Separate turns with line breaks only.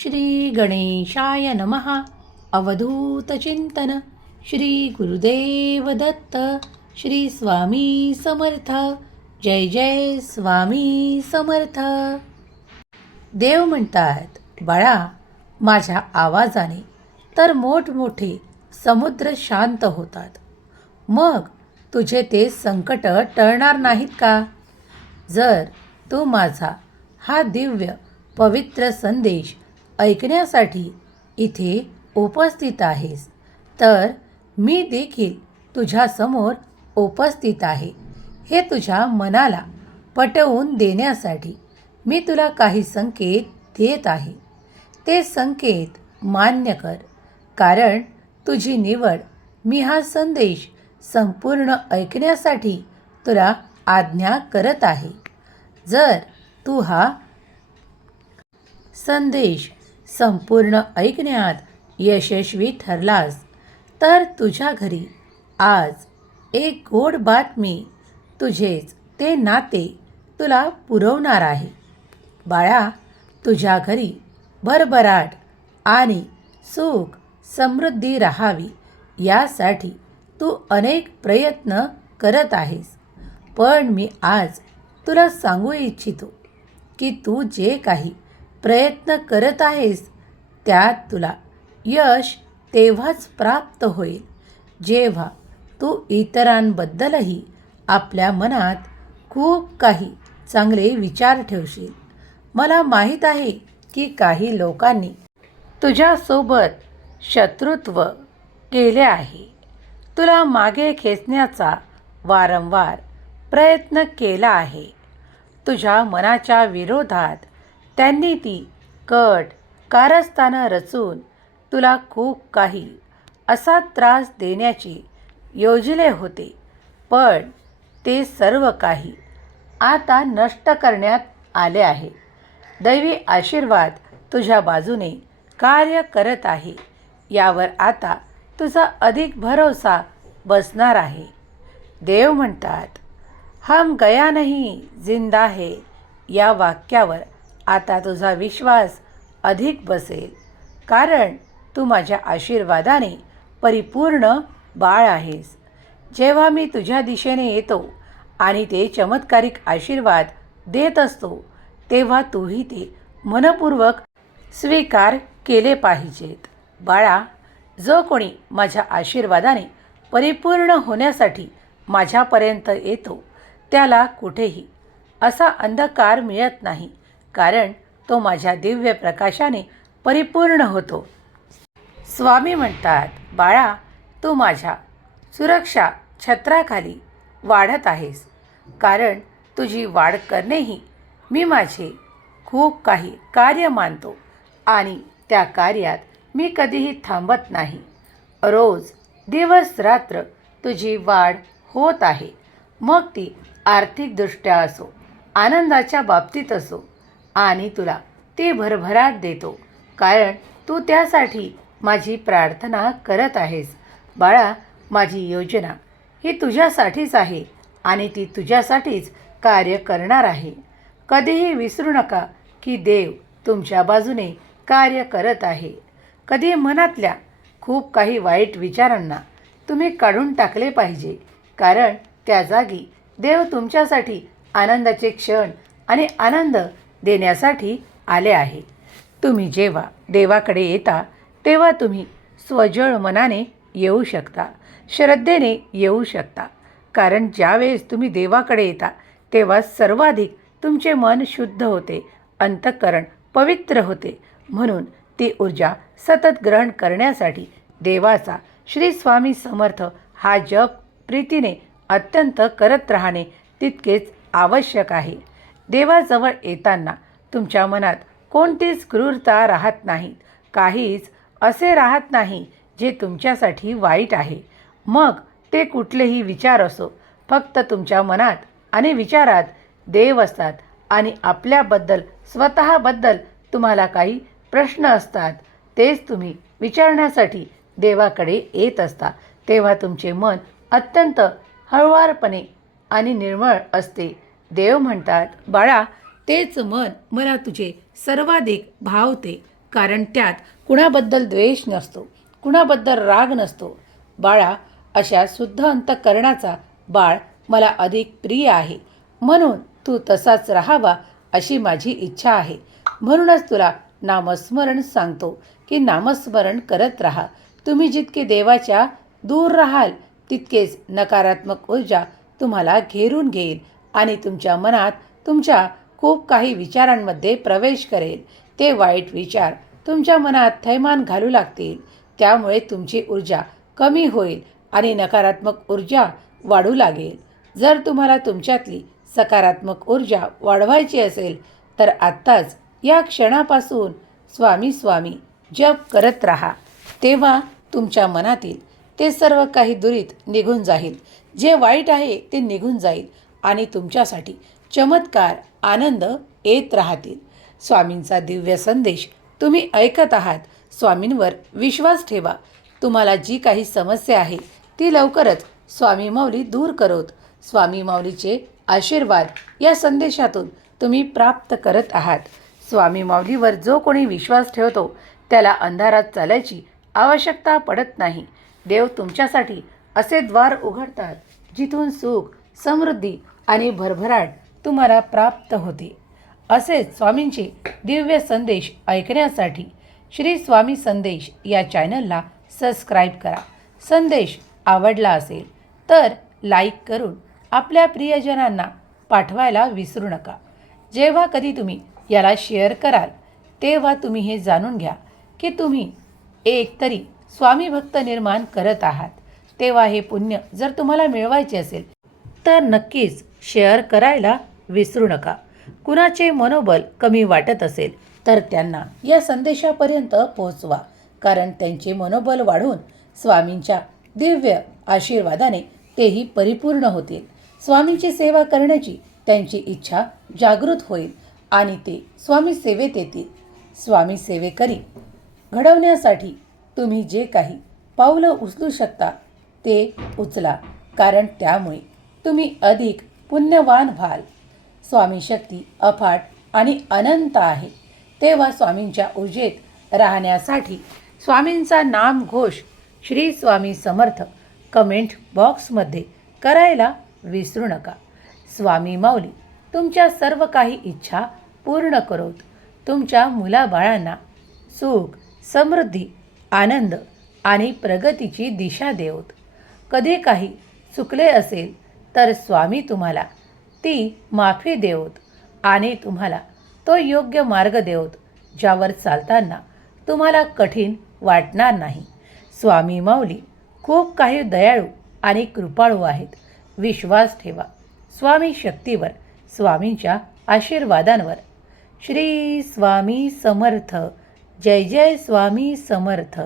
श्री गणेशाय नमः अवधूतचिंतन श्री गुरुदेव दत्त. श्री स्वामी समर्थ. जय जय स्वामी समर्थ. देव म्हणतात बाळा माझ्या आवाजाने तर मोठमोठे समुद्र शांत होतात. मग तुझे ते संकट टळणार नाहीत का? जर तू माझा हा दिव्य पवित्र संदेश ऐकण्यासाठी इथे उपस्थित आहेस. तर मी देखील तुझ्यासमोर उपस्थित आहे. हे तुझ्या मनाला पटवून देण्यासाठी मी तुला काही संकेत देत आहे. ते संकेत मान्य कर कारण तुझी निवड मी हा संदेश संपूर्ण ऐकण्यासाठी तुला आज्ञा करत आहे. जर तू हा संदेश संपूर्ण ऐकण्यात यशस्वी ठरलास. तर तुझ्या घरी आज एक गोड बातमी तुझेच ते नाते तुला पुरवणार आहे. बाळा तुझ्या घरी भरभराट आणि सुख समृद्धी राहावी यासाठी तू अनेक प्रयत्न करत आहेस. पण मी आज तुला सांगू इच्छितो की तू जे काही प्रयत्न करत आहेस त्यात तुला यश तेव्हाच प्राप्त होईल जेव्हा तू इतरांबद्दलही आपल्या मनात खूप काही चांगले विचार ठेवशील. मला माहीत आहे की काही लोकांनी तुझ्यासोबत शत्रुत्व केले आहे. तुला मागे खेचण्याचा वारंवार प्रयत्न केला आहे. तुझ्या मनाच्या विरोधात त्यांनी ती कट कारस्थानं रचून तुला खूप काही असा त्रास देण्याची योजले होते. पण ते सर्व काही आता नष्ट करण्यात आले आहे. दैवी आशीर्वाद तुझ्या बाजूने कार्य करत आहे. यावर आता तुझा अधिक भरोसा बसणार आहे. देव म्हणतात हम गया नहीं जिंदा है या वाक्यावर आता तुझा विश्वास अधिक बसेल. कारण तू माझ्या आशीर्वादाने परिपूर्ण बाळ आहेस. जेव्हा मी तुझ्या दिशेने येतो आणि ते चमत्कारिक आशीर्वाद देत असतो तेव्हा तूही ते मनपूर्वक स्वीकार केले पाहिजेत. बाळा जो कोणी माझ्या आशीर्वादाने परिपूर्ण होण्यासाठी माझ्यापर्यंत येतो त्याला कुठेही असा अंधकार मिळत नाही. कारण तो माझ्या दिव्य प्रकाशाने परिपूर्ण होतो. स्वामी म्हणतात बाळा तू माझ्या सुरक्षा छत्राखाली वाढत आहेस. कारण तुझी वाढ करणेही मी माझे खूप काही कार्य मानतो आणि त्या कार्यात मी कधीही थांबत नाही. रोज दिवस रात्र तुझी वाढ होत आहे. मग ती आर्थिकदृष्ट्या असो आनंदाच्या बाबतीत असो आणि तुला ती भरभराट देतो. कारण तू त्यासाठी माझी प्रार्थना करत आहेस. बाळा माझी योजना ही तुझ्यासाठीच आहे आणि ती तुझ्यासाठीच कार्य करणार आहे. कधीही विसरू नका की देव तुमच्या बाजूने कार्य करत आहे. कधी मनातल्या खूप काही वाईट विचारांना तुम्ही काढून टाकले पाहिजे. कारण त्या जागी देव तुमच्यासाठी आनंदाचे क्षण आणि आनंद देण्यासाठी आले आहे. तुम्ही जेव्हा देवाकडे येता तेव्हा तुम्ही स्वजळ मनाने येऊ शकता श्रद्धेने येऊ शकता. कारण ज्यावेळेस तुम्ही देवाकडे येता तेव्हा सर्वाधिक तुमचे मन शुद्ध होते अंतःकरण पवित्र होते. म्हणून ती ऊर्जा सतत ग्रहण करण्यासाठी देवाचा श्री स्वामी समर्थ हा जप प्रीतीने अत्यंत करत राहणे तितकेच आवश्यक आहे. देवाजवळ येताना तुमच्या मनात कोणतीच क्रूरता राहत नाहीत काहीच असे राहत नाही जे तुमच्यासाठी वाईट आहे. मग ते कुठलेही विचार असो. फक्त तुमच्या मनात आणि विचारात देव असतात आणि आपल्याबद्दल स्वतःबद्दल तुम्हाला काही प्रश्न असतात. तेच तुम्ही विचारण्यासाठी देवाकडे येत असता. तेव्हा तुमचे मन अत्यंत हळुवारपणे आणि निर्मळ असते. देव म्हणतात बाळा तेच मन मला तुझे सर्वाधिक भावते कारण त्यात कुणाबद्दल द्वेष नसतो कुणाबद्दल राग नसतो. बाळा अशा शुद्ध अंतकरणाचा बाळ मला अधिक प्रिय आहे. म्हणून तू तसाच राहावा अशी माझी इच्छा आहे. म्हणूनच तुला नामस्मरण सांगतो की नामस्मरण करत राहा. तुम्ही जितके देवाच्या दूर राहाल तितकेच नकारात्मक ऊर्जा तुम्हाला घेरून घेईल. आणि तुमच्या मनात तुमच्या खूप काही विचारांमध्ये प्रवेश करेल. ते वाईट विचार तुमच्या मनात थैमान घालू लागतील. त्यामुळे तुमची ऊर्जा कमी होईल आणि नकारात्मक ऊर्जा वाढू लागेल. जर तुम्हाला तुमच्यातली सकारात्मक ऊर्जा वाढवायची असेल तर आत्ताच या क्षणापासून स्वामी स्वामी जप करत राहा. तेव्हा तुमच्या मनातील ते सर्व काही दुरीत निघून जाईल. जे वाईट आहे ते निघून जाईल. आणि तुमच्यासाठी चमत्कार आनंद येत राहतील. स्वामींचा दिव्य संदेश तुम्ही ऐकत आहात. स्वामींवर विश्वास ठेवा. तुम्हाला जी काही समस्या आहे ती लवकरच स्वामी माऊली दूर करोत. स्वामी माऊलीचे आशीर्वाद या संदेशातून तुम्ही प्राप्त करत आहात. स्वामी माऊलीवर जो कोणी विश्वास ठेवतो त्याला अंधारात चालायची आवश्यकता पडत नाही. देव तुमच्यासाठी असे द्वार उघडतात जिथून सुख समृद्धी आणि भरभराट तुम्हाला प्राप्त होते. असेच स्वामींचे दिव्य संदेश ऐकण्यासाठी श्री स्वामी संदेश या चॅनलला सबस्क्राईब करा. संदेश आवडला असेल तर लाईक करून आपल्या प्रियजनांना पाठवायला विसरू नका. जेव्हा कधी तुम्ही याला शेअर कराल तेव्हा तुम्ही हे जाणून घ्या की तुम्ही एक तरी स्वामी भक्त निर्माण करत आहात. तेव्हा हे पुण्य जर तुम्हाला मिळवायचे असेल तर नक्कीच शेअर करायला विसरू नका. कुणाचे मनोबल कमी वाटत असेल तर त्यांना या संदेशापर्यंत पोहोचवा. कारण त्यांचे मनोबल वाढून स्वामींच्या दिव्य आशीर्वादाने तेही परिपूर्ण होतील. स्वामींची सेवा करण्याची त्यांची इच्छा जागृत होईल आणि ते स्वामी सेवेत येतील. स्वामी सेवेकरी घडवण्यासाठी तुम्ही जे काही पावलं उचलू शकता ते उचला. कारण त्यामुळे तुम्ही अधिक पुण्यवान व्हाल. स्वामी शक्ती अफाट आणि अनंत आहे. तेव्हा स्वामींच्या ऊर्जेत राहण्यासाठी स्वामींचा नामघोष श्री स्वामी समर्थ कमेंट बॉक्समध्ये करायला विसरू नका. स्वामी माऊली तुमच्या सर्व काही इच्छा पूर्ण करोत. तुमच्या मुलाबाळांना सुख समृद्धी आनंद आणि प्रगतीची दिशा देवत. कधी काही चुकले असेल तर स्वामी तुम्हाला. ती माफी देवत आणि तुम्हाला तो योग्य मार्ग देवत ज्यावर चालताना तुम्हाला कठीण वाटणार नाही. स्वामी माऊली खूप काही दयाळू आणि कृपाळू आहेत. विश्वास ठेवा. स्वामी शक्तीवर स्वामींच्या आशीर्वादांवर. श्री स्वामी समर्थ. जय जय स्वामी समर्थ.